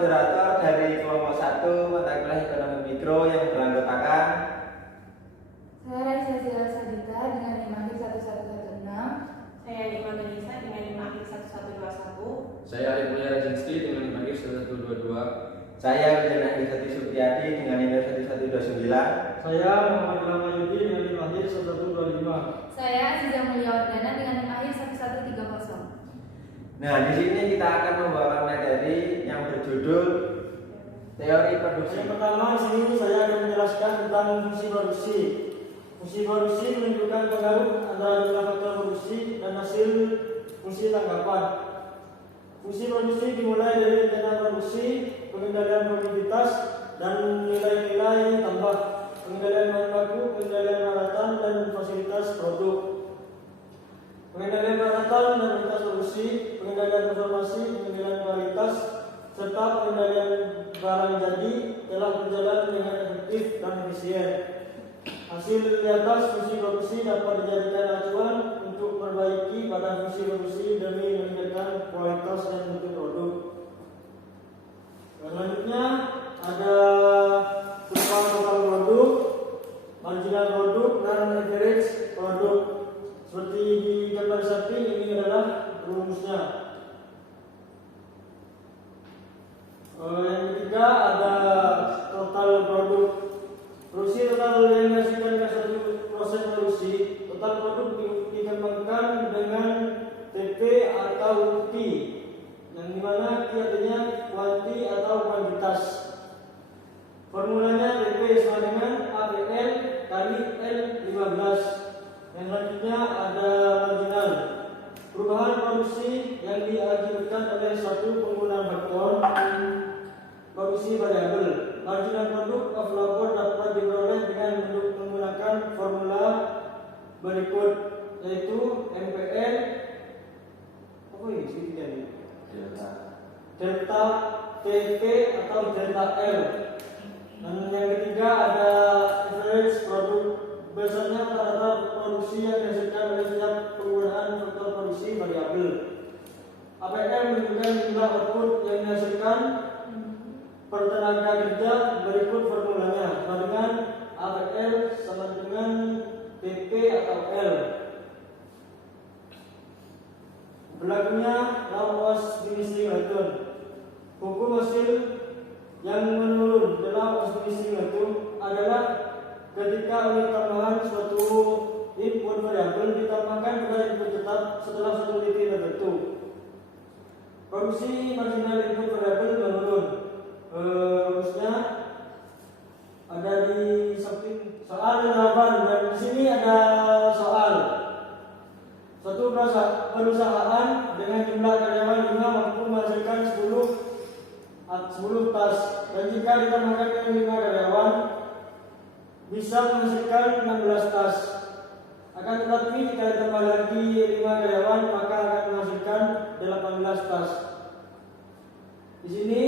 moderator dari kelompok 1 mata kuliah ekonomi mikro yang beranggotakan saya Raisa Zila Sadika dengan NIM 1116. Saya Nima Denisa dengan NIM 1121. Saya Alif Mulia Rajinski dengan NIM 1122. saya Wijan Andi Sati Supriyadi dengan NIM 1129. Saya Muhammad Ramayudi dengan NIM 1125. Saya Aziza Mulia Wardana dengan NIM 1130. Nah, di sini kita akan membawakan materi yang berjudul teori produksi. Yang pertama, di sini saya akan menjelaskan tentang fungsi produksi. Fungsi produksi menunjukkan pengaruh antara jumlah faktor produksi dan hasil fungsi tanggapan. Fungsi produksi dimulai dari rencana produksi, pengendalian produktivitas, dan nilai-nilai tambah, pengendalian bahan baku, pengendalian peralatan, dan fasilitas produk. Pengendalian peralatan dan kualitas produksi, pengendalian informasi, pengendalian kualitas, serta pengendalian barang jadi telah berjalan dengan efektif dan efisien. Hasil di atas fungsi produksi dapat dijadikan acuan untuk memperbaiki pada fungsi produksi demi meningkatkan kualitas dan mutu produk. Selanjutnya ada total produk, marginal produk, dan average produk. Seperti di gambar samping, ini adalah rumusnya. Yang ketiga ada total produk. Produksi total yang dihasilkan dari satu proses produksi. Total produk dikembangkan dengan TP atau T, yang dimana T artinya kuanti atau kuantitas. Formulanya TP sama dengan APL kali L15. Yang selanjutnya ada marginal. Perubahan produksi yang diakibatkan oleh satu penggunaan faktor produksi variabel. Marginal produk of labor dapat diperoleh dengan menggunakan formula berikut, yaitu MPL delta TP atau delta L. Dan yang ketiga ada average produk. Biasanya rata-rata produksi yang dihasilkan oleh setiap penggunaan faktor produksi variabel. APM menunjukkan jumlah output yang dihasilkan per tenaga kerja. Berikut formulanya sama dengan APL sama dengan TP atau L. Berlakunya law was diminishing return. Hukum hasil yang menurun. The law was diminishing return adalah ketika unit tambahan suatu input variabel ditambahkan pada input tetap setelah suatu titik tertentu. Produksi marginal input variabel menurun. Rumusnya ada di samping soal jawaban, dan di sini ada soal. Suatu perusahaan dengan jumlah karyawan 5 mampu menghasilkan 10 tas, dan jika ditambahkan dengan 5 karyawan bisa menghasilkan 16 tas. Akan tetapi jika ditambah lagi 5 karyawan maka akan menghasilkan 18 tas. Di sini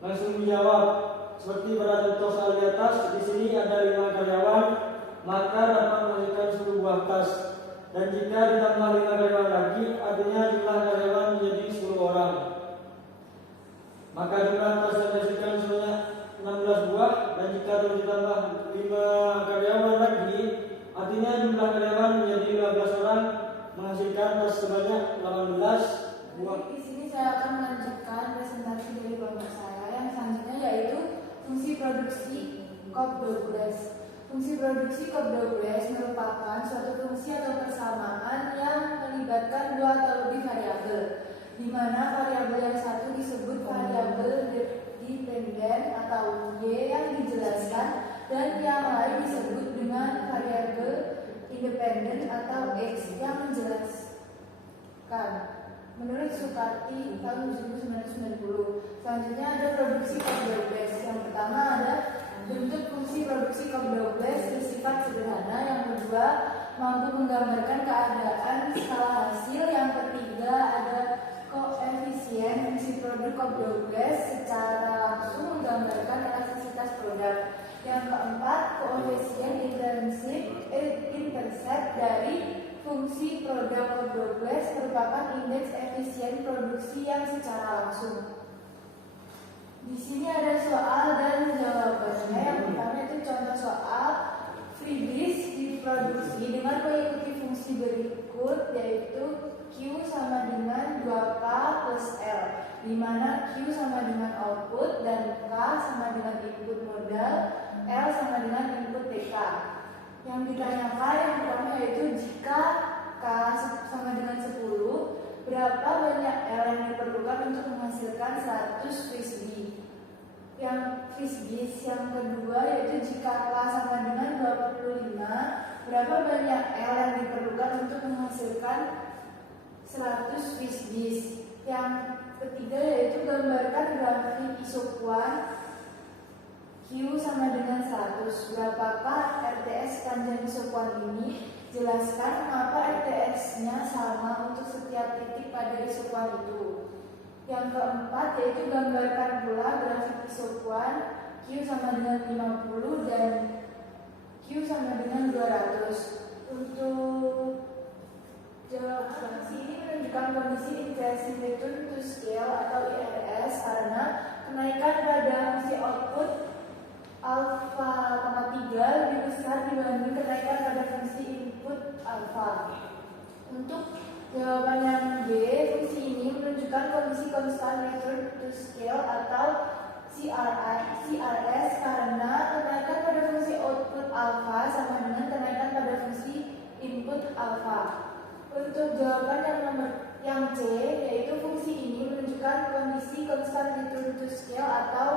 langsung dijawab seperti pada contoh soal di atas. Di sini ada 5 karyawan maka dapat menghasilkan 10 buah tas. Dan jika ditambah 5 karyawan lagi artinya jumlah karyawan menjadi 10 orang. Maka jumlah tas yang dihasilkan sebanyak 16 buah, dan jika terus ditambah 5 karyawan lagi artinya jumlah karyawan menjadi 15 orang menghasilkan tas sebanyak 18 buah. Di sini saya akan melanjutkan presentasi dari kelompok saya yang selanjutnya, yaitu fungsi produksi COP12. Fungsi produksi COP12 merupakan suatu fungsi atau persamaan yang melibatkan 2 atau lebih variabel, di mana variabel yang satu disebut variabel dependen atau Y yang dijelaskan, dan yang lain disebut dengan variabel independen atau X yang menjelaskan. Menurut Sukarti tahun 1990. Selanjutnya ada produksi COP12. Yang pertama ada bentuk fungsi produksi COP12 bersifat sederhana. Yang kedua mampu menggambarkan keadaan skala hasil. Yang ketiga ada koefisien fungsi produk COP12 secara langsung menggambarkan elastisitas produk. Yang keempat, koefisien intercept dari fungsi produk COP12 merupakan indeks efisien produksi yang secara langsung. Di sini ada soal dan jawabannya. Yang pertama itu contoh soal freebies diproduksi dengan mengikuti fungsi berikut, yaitu Q sama dengan 2K plus L, di mana Q sama dengan output dan K sama dengan input modal, L sama dengan input TK. Yang ditanyakan yang pertama yaitu jika K sama dengan 10, berapa banyak L yang diperlukan untuk menghasilkan 100 frisbee. Yang frisbees yang kedua yaitu jika K sama dengan 25, berapa banyak L yang diperlukan untuk menghasilkan 100 frisbees. Yang ketiga yaitu gambarkan grafik isokuan Q sama dengan 100. Berapakah RTS panjang isokuan ini? Jelaskan mengapa RTS-nya sama untuk setiap titik pada isokuan itu. Yang keempat yaitu gambarkan pula grafik isokuan Q sama dengan 50 dan Q sama dengan 200. Untuk jawaban ini menunjukkan kondisi increasing return to scale atau IRS karena kenaikan pada fungsi output alpha 3 lebih besar dibanding kenaikan pada fungsi input alpha. Untuk jawaban yang B, fungsi ini menunjukkan kondisi constant return to scale atau CRS karena kenaikan pada fungsi output alpha sama dengan kenaikan pada fungsi input alpha. Untuk jawaban yang C, yaitu fungsi ini menunjukkan kondisi constant return to scale atau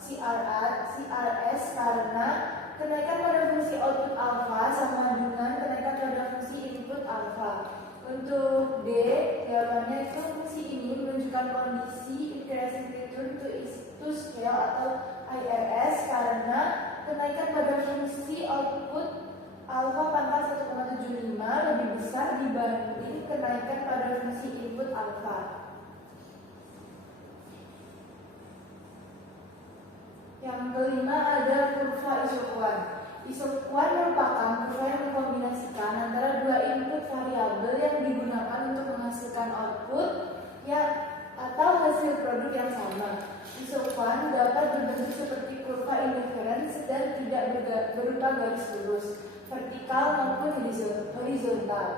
CRS karena kenaikan pada fungsi output alpha sama dengan kenaikan pada fungsi input alpha. Untuk D, jawabannya itu fungsi ini menunjukkan kondisi increasing return to scale atau IRS karena kenaikan pada fungsi output alpha pangkat 1,75 lebih besar dibanding kenaikan pada fungsi input alpha. Yang kelima ada kurva isokuan. Isokuan merupakan kurva yang mengkombinasikan antara dua input variabel yang digunakan untuk menghasilkan output atau hasil produk yang sama. Isokuan dapat berbentuk seperti kurva indifference dan tidak berupa garis lurus, vertikal maupun horizontal.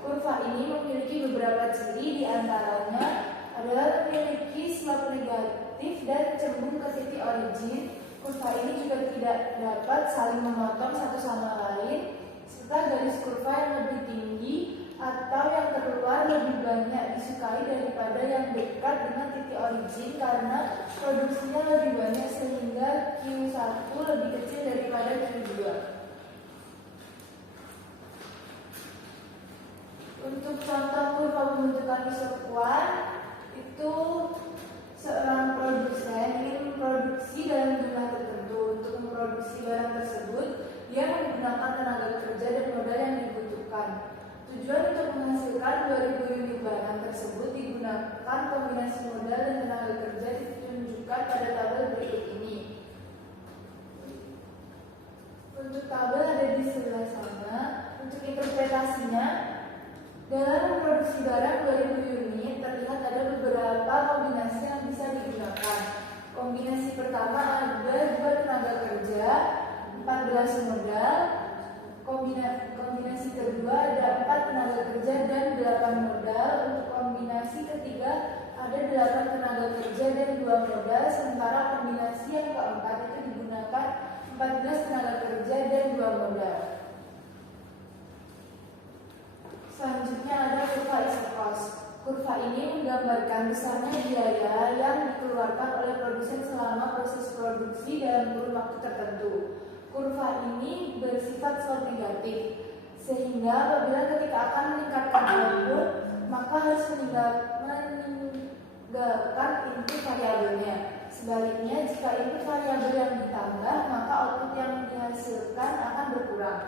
Kurva ini memiliki beberapa ciri, diantaranya adalah memiliki slope negatif dan cembung ke titik origin. Kurva ini juga tidak dapat saling memotong satu sama lain, serta garis kurva yang lebih tinggi atau yang terluar lebih banyak disukai daripada yang dekat dengan titik origin karena produksinya lebih banyak sehingga Q1 lebih kecil daripada Q2. Untuk contoh kurva pembentukan isokuan itu seorang produsen ingin memproduksi dalam jumlah tertentu. Untuk memproduksi barang tersebut, dia menggunakan tenaga kerja dan modal yang dibutuhkan. Tujuan untuk menghasilkan 2000 unit barang tersebut digunakan kombinasi modal dan tenaga kerja ditunjukkan pada tabel berikut ini. Untuk tabel ada di sebelah sana. Untuk interpretasinya, dalam memproduksi barang 2000 unit terlihat ada beberapa kombinasi yang bisa digunakan. Kombinasi pertama ada 2 tenaga kerja, 14 modal. Kombinasi kedua ada 4 tenaga kerja dan 8 modal. Untuk kombinasi ketiga ada 8 tenaga kerja dan 2 modal. Sementara kombinasi yang keempat itu digunakan 14 tenaga kerja dan 2 modal. Selanjutnya ada kurva isokos. Kurva ini menggambarkan besarnya biaya yang dikeluarkan oleh produsen selama proses produksi dalam kurun waktu tertentu. Kurva ini bersifat slope negatif, sehingga apabila ketika akan meningkatkan output, maka harus meninggalkan input variabelnya. Sebaliknya, jika input variabel yang ditambah, maka output yang dihasilkan akan berkurang.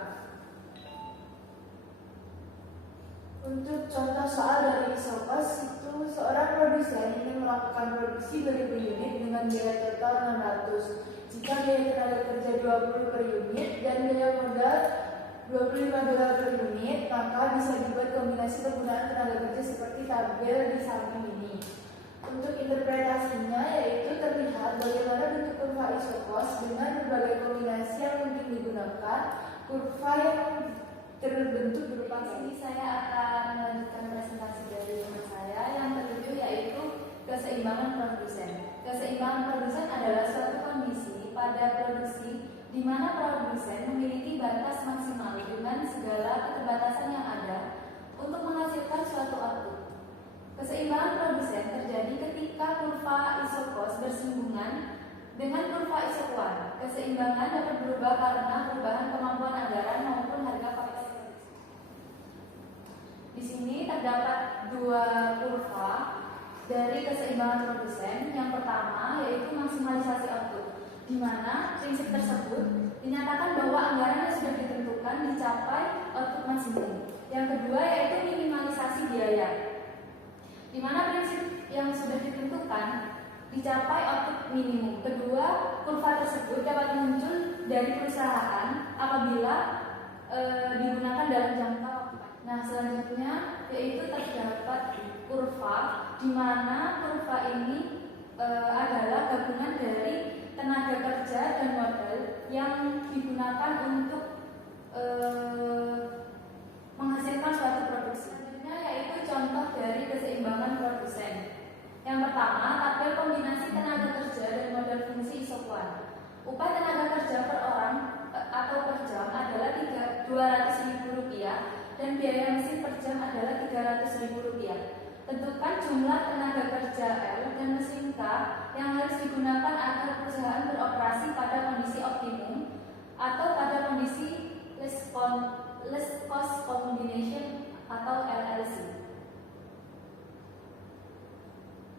Untuk contoh soal dari isokos itu seorang produsen ingin melakukan produksi 2000 unit dengan biaya total 600. Jika biaya tenaga kerja 20 per unit dan biaya modal $25 per unit, maka bisa dibuat kombinasi penggunaan tenaga kerja seperti tabel di samping ini. Untuk interpretasinya yaitu terlihat bahwa menggunakan kurva yang terbentuk berupa sini. Saya akan melanjutkan presentasi dari teman saya yang ketujuh, yaitu keseimbangan produsen. Keseimbangan produsen adalah suatu kondisi pada produksi di mana produsen memiliki batas maksimal dengan segala keterbatasan yang ada untuk menghasilkan suatu output. Keseimbangan produsen terjadi ketika kurva isokos bersinggungan dengan kurva isokuan. Keseimbangan dapat berubah karena perubahan kemampuan anggaran maupun harga kapasitas. Di sini terdapat dua kurva dari keseimbangan produsen. Yang pertama yaitu maksimalisasi output, di mana prinsip tersebut dinyatakan bahwa anggaran yang sudah ditentukan dicapai output maksimum. Yang kedua yaitu minimalisasi biaya, di mana prinsip yang sudah ditentukan dicapai output minimum. Kedua kurva tersebut dapat muncul dari perusahaan apabila digunakan dalam jangka waktu. Nah, selanjutnya yaitu terdapat kurva, di mana kurva ini adalah gabungan dari tenaga kerja dan modal yang digunakan untuk menghasilkan suatu produksi. Selanjutnya yaitu contoh dari keseimbangan produsen. Yang pertama, tabel kombinasi tenaga kerja dan modal fungsi isokuan. Upah tenaga kerja per orang atau per jam adalah Rp200.000 dan biaya mesin per jam adalah Rp300.000. Tentukan jumlah tenaga kerja L dan mesin K yang harus digunakan agar perusahaan beroperasi pada kondisi optimum atau pada kondisi less cost combination atau LLC.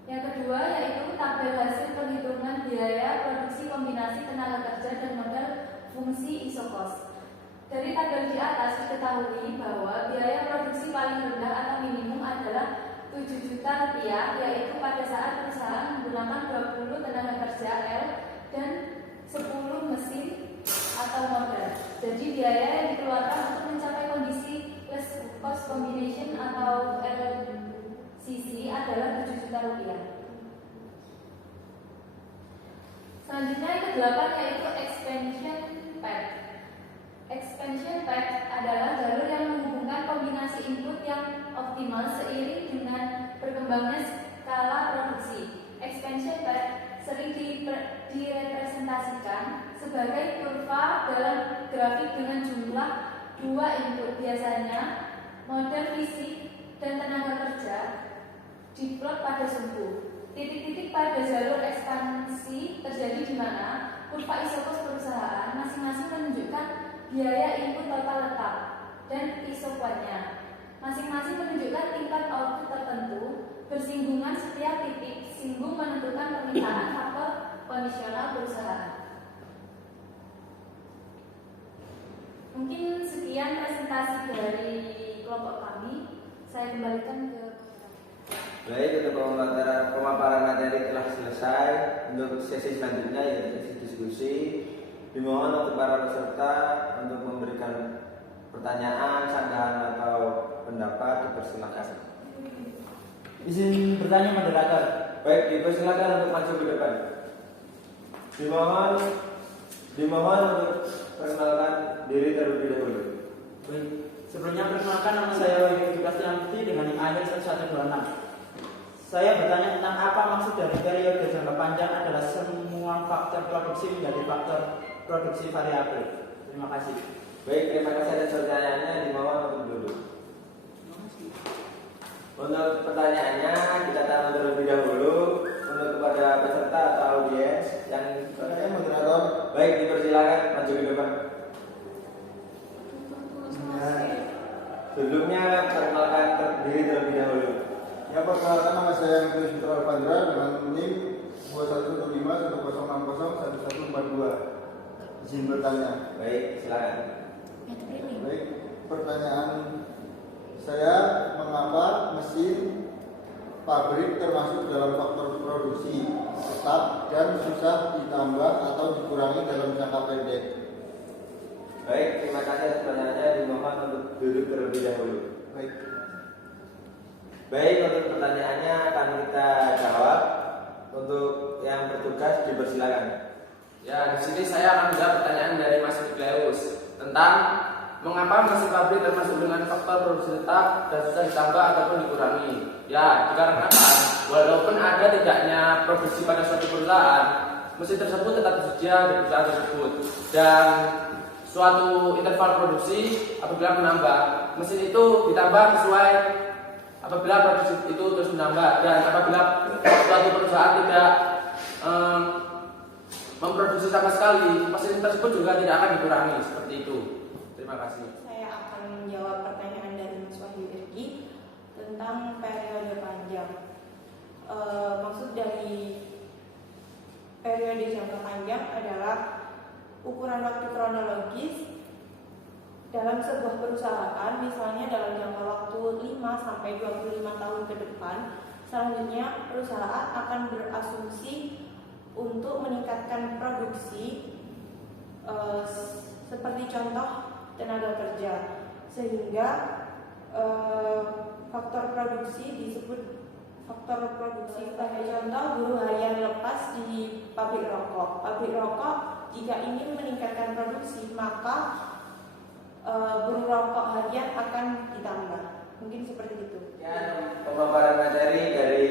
Yang kedua yaitu tabel hasil penghitungan biaya produksi kombinasi tenaga kerja dan modal fungsi isokos. Dari tabel di atas diketahui bahwa biaya produksi paling rendah atau minimum adalah Rp7 juta, yaitu pada saat perusahaan menggunakan 20 tenaga kerja L dan 10 mesin atau modal. Jadi biaya yang dikeluarkan untuk mencapai kondisi less cost combination atau LCC adalah Rp7 juta. Selanjutnya yang ke-8 yaitu expansion path. Expansion path adalah jalur yang menghubungkan kombinasi input yang optimal seiring dengan berkembangnya skala produksi. Expansion path sering direpresentasikan sebagai kurva dalam grafik dengan jumlah 2 input, biasanya modal fisik dan tenaga kerja diplot pada sumbu. Titik-titik pada jalur ekspansi terjadi di mana kurva isokos perusahaan masing-masing menunjukkan biaya input total tetap dan isokuannya. Masing-masing menunjukkan tingkat output tertentu. Bersinggungan setiap titik singgung menentukan permintaan faktor kondisional perusahaan. Mungkin sekian presentasi dari kelompok kami. Saya kembalikan ke. Baik, untuk pemaparan materi telah selesai. Untuk sesi selanjutnya yaitu sesi diskusi. Dimohon untuk para peserta untuk memberikan pertanyaan, sanggahan atau pendapat, dipersilakan. Izin bertanya moderator. Baik, dipersilakan untuk maju ke depan. Dimohon untuk perkenalkan diri terlebih dahulu. Baik, sebelumnya perkenalkan nama saya Wahyu Prasetyo dengan NIM akhir 1126. Saya bertanya tentang apa maksud dari periode jangka panjang adalah semua faktor produksi menjadi faktor produksi variabel. Terima kasih. Baik, terima kasih atas pertanyaannya. Dimohon untuk duduk. Untuk pertanyaannya kita tahu terlebih dahulu. Untuk kepada peserta atau audiens yang bertanya moderator, baik, dipersilakan maju ke depan. Sebelumnya perkenalkan diri terlebih dahulu. Ya, perkenalkan nama saya Nikolas Fitra Alfandra dengan NIM 211510601142. Izin bertanya. Baik, silakan. Baik, pertanyaan saya, mengapa mesin pabrik termasuk dalam faktor produksi tetap dan susah ditambah atau dikurangi dalam jangka pendek? Baik, terima kasih atas pertanyaannya. Dimohon untuk duduk terlebih dahulu. Baik, untuk pertanyaannya akan kita jawab. Untuk yang bertugas dipersilakan. Ya, di sini saya akan menjawab pertanyaan dari Mas Nikolas. tentang mengapa mesin pabrik termasuk dengan faktor produksi tetap dan susah ditambah ataupun dikurangi. Ya, dikarenakan walaupun ada tidaknya produksi pada suatu perusahaan, mesin tersebut tetap tersedia di perusahaan tersebut. Dan suatu interval produksi apabila menambah, mesin itu ditambah sesuai apabila produksi itu terus menambah. Dan apabila suatu perusahaan tidak memproduksi sama sekali, mesin tersebut juga tidak akan dikurangi. Seperti itu. Terima kasih. Saya akan menjawab pertanyaan dari Mas Wahyu Irgi tentang periode panjang. Maksud dari periode jangka panjang adalah ukuran waktu kronologis dalam sebuah perusahaan, misalnya dalam jangka waktu 5 sampai 25 tahun ke depan. Selanjutnya perusahaan akan berasumsi untuk meningkatkan produksi, seperti contoh tenaga kerja, sehingga faktor produksi disebut faktor produksi. Sebagai contoh, buruh harian lepas di pabrik rokok. Pabrik rokok jika ingin meningkatkan produksi, maka buruh rokok harian akan ditambah. Mungkin seperti itu. Pemaparan materi dari